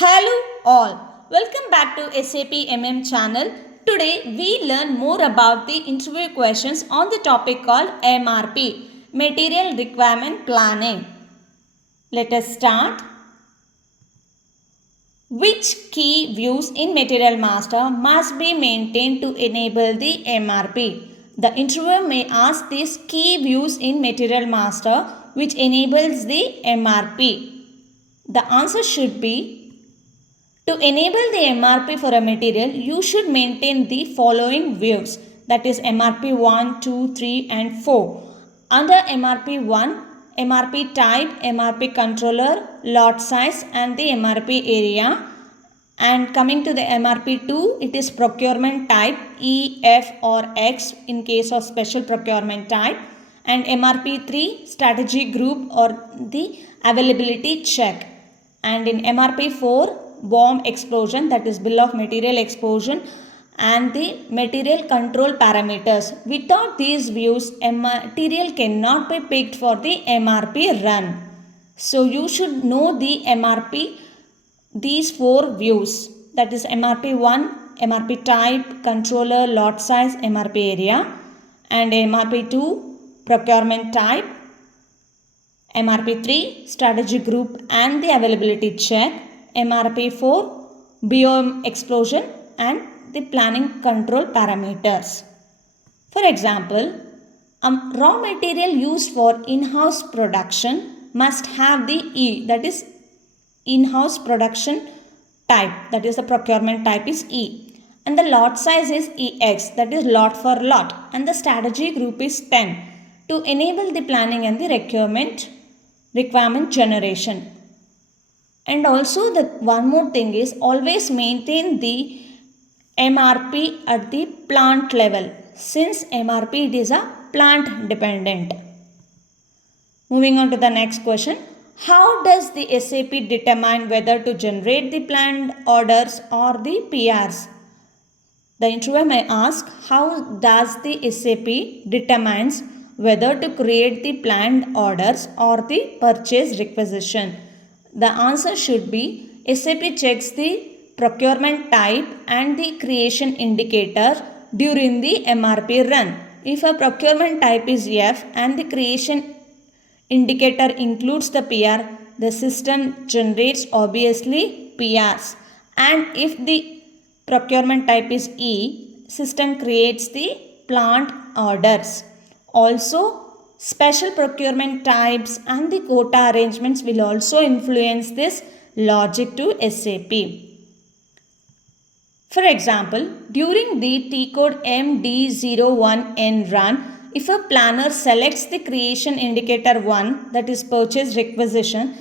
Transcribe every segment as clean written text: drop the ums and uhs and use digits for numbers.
Hello all, welcome back to SAP channel. Today we learn more about the interview questions on the topic called MRP, Material Requirement Planning. Let us start. Which key views in Material Master must be maintained to enable the MRP? The interviewer may ask these key views in Material Master which enables the MRP. The answer should be to enable the MRP for a material, you should maintain the following views, that is MRP 1, 2, 3 and 4. Under MRP 1, MRP type, MRP controller, lot size and the MRP area. And coming to the MRP 2, it is procurement type E, F or X in case of special procurement type. And MRP 3, strategy group or the availability check. And in MRP 4, BOM explosion, that is bill of material explosion, and the material control parameters. Without these views, a material cannot be picked for the MRP run. So you should know the MRP, these four views, that is MRP 1, MRP type, controller, lot size, MRP area, and MRP 2, procurement type, MRP 3, strategy group and the availability check, MRP 4, BOM explosion and the planning control parameters. For example, raw material used for in-house production must have the E, that is in-house production type, that is the procurement type is E. And the lot size is EX, that is lot for lot, and the strategy group is 10 to enable the planning and the requirement generation. And also the one more thing is always maintain the MRP at the plant level, since MRP is a plant dependent. Moving on to the next question. How does the SAP determine whether to generate the planned orders or the PRs? The interviewer may ask, how does the SAP determines whether to create the planned orders or the purchase requisition? The answer should be SAP checks the procurement type and the creation indicator during the MRP run. If a procurement type is F and the creation indicator includes the PR, the system generates obviously PRs. And if the procurement type is E, system creates the plant orders. Also, special procurement types and the quota arrangements will also influence this logic to SAP. For example, during the T-code MD01N run, if a planner selects the creation indicator 1, that is purchase requisition,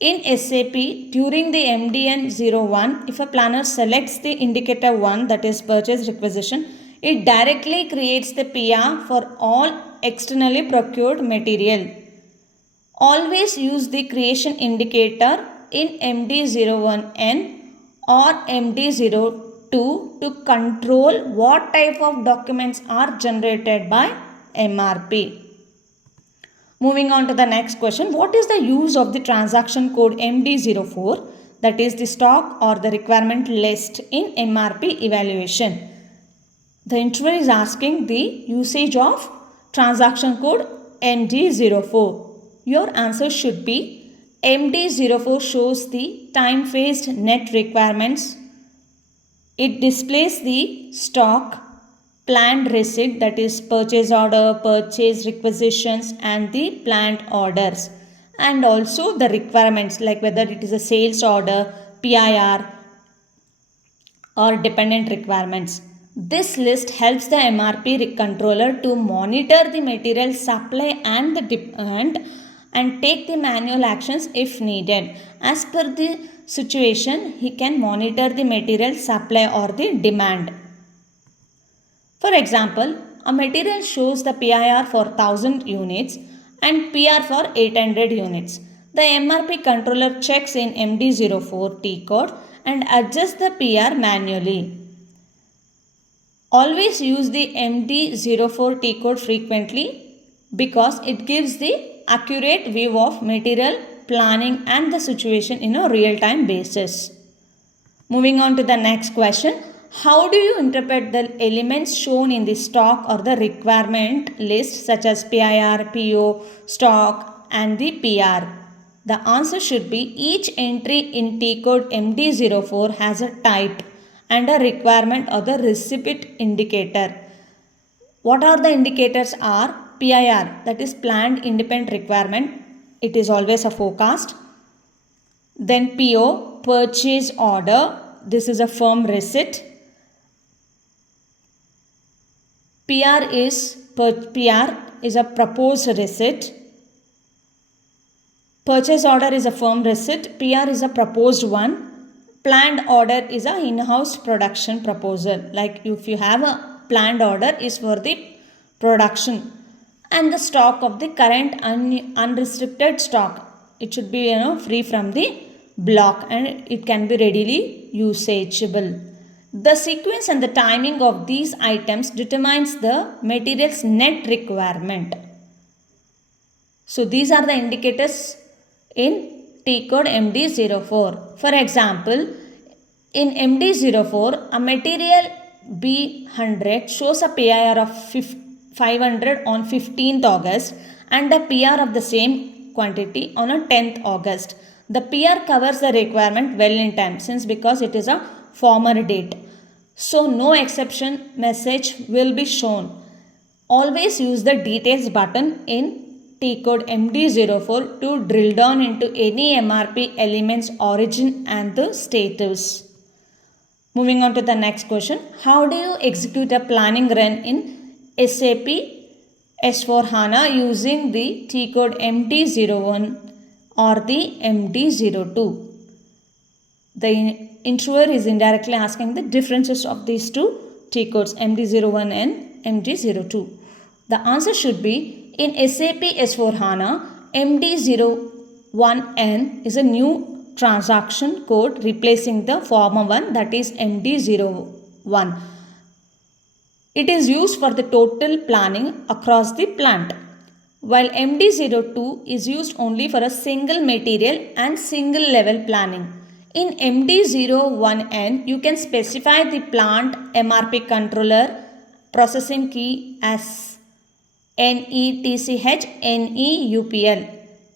in SAP during the MDN01, if a planner selects the indicator 1, that is purchase requisition, it directly creates the PR for all externally procured material. Always use the creation indicator in MD01N or MD02 to control what type of documents are generated by MRP. Moving on to the next question. What is the use of the transaction code MD04, that is the stock or the requirement list in MRP evaluation? The interviewer is asking the usage of transaction code MD04. Your answer should be MD04 shows the time-phased net requirements. It displays the stock, planned receipt, that is purchase order, purchase requisitions and the planned orders. And also the requirements like whether it is a sales order, PIR or dependent requirements. This list helps the MRP controller to monitor the material supply and the demand and take the manual actions if needed. As per the situation, he can monitor the material supply or the demand. For example, a material shows the PIR for 1000 units and PR for 800 units. The MRP controller checks in MD04 T code and adjusts the PR manually. Always use the MD04 T code frequently because it gives the accurate view of material planning and the situation in a real-time basis. Moving on to the next question. How do you interpret the elements shown in the stock or the requirement list such as PIR, PO, stock and the PR? The answer should be each entry in T code MD04 has a type and a requirement or the recipient indicator. What are the indicators are? PIR, that is planned independent requirement. It is always a forecast. Then PO, purchase order. This is a firm receipt. PR is a proposed receipt. Purchase order is a firm receipt. PR is a proposed one. Planned order is a in-house production proposal. Like if you have a planned order is for the production. And the stock of the current unrestricted stock. It should be free from the block and it can be readily usageable. The sequence and the timing of these items determines the material's net requirement. So these are the indicators in T code MD04. For example, in MD04, a material B100 shows a PIR of 500 on 15th August and a PR of the same quantity on a 10th August. The PR covers the requirement well in time because it is a former date. So no exception message will be shown. Always use the details button in T code MD04 to drill down into any MRP element's origin and the status. Moving on to the next question. How do you execute a planning run in SAP S4HANA using the T code MD01 or the MD02? The interviewer is indirectly asking the differences of these two T codes MD01 and MD02. The answer should be in SAP S4HANA, MD01N is a new transaction code replacing the former one, that is MD01. It is used for the total planning across the plant, while MD02 is used only for a single material and single level planning. In MD01N, you can specify the plant MRP controller processing key as NETCH, NEUPL,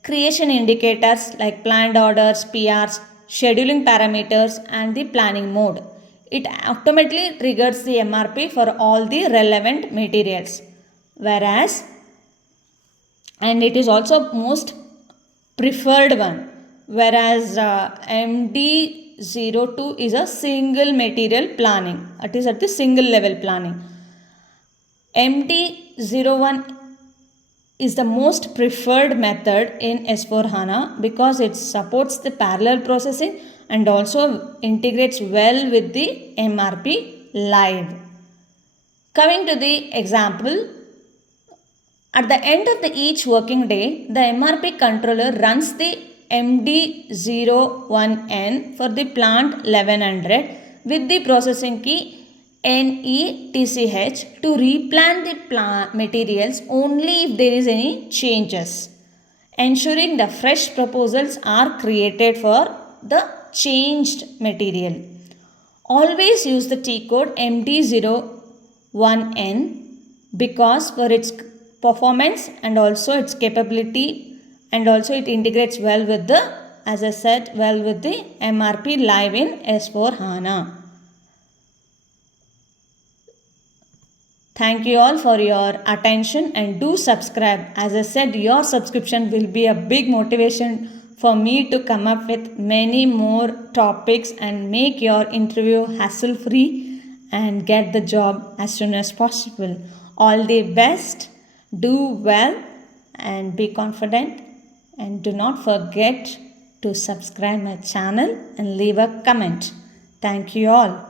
creation indicators like planned orders, PRs, scheduling parameters and the planning mode. It automatically triggers the MRP for all the relevant materials. And it is also most preferred one. Whereas MD02 is a single material planning. It is at the single level planning. MD01 is the most preferred method in S4HANA because it supports the parallel processing and also integrates well with the MRP live. Coming to the example, at the end of each working day, the MRP controller runs the MD01N for the plant 1100 with the processing key NETCH to replan the materials only if there is any changes, ensuring the fresh proposals are created for the changed material. Always use the T code MD01N because for its performance and also its capability and also it integrates well with the, as I said, well with the MRP live in S4HANA. Thank you all for your attention and do subscribe. As I said, your subscription will be a big motivation for me to come up with many more topics and make your interview hassle free and get the job as soon as possible. All the best, do well and be confident, and do not forget to subscribe my channel and leave a comment. Thank you all.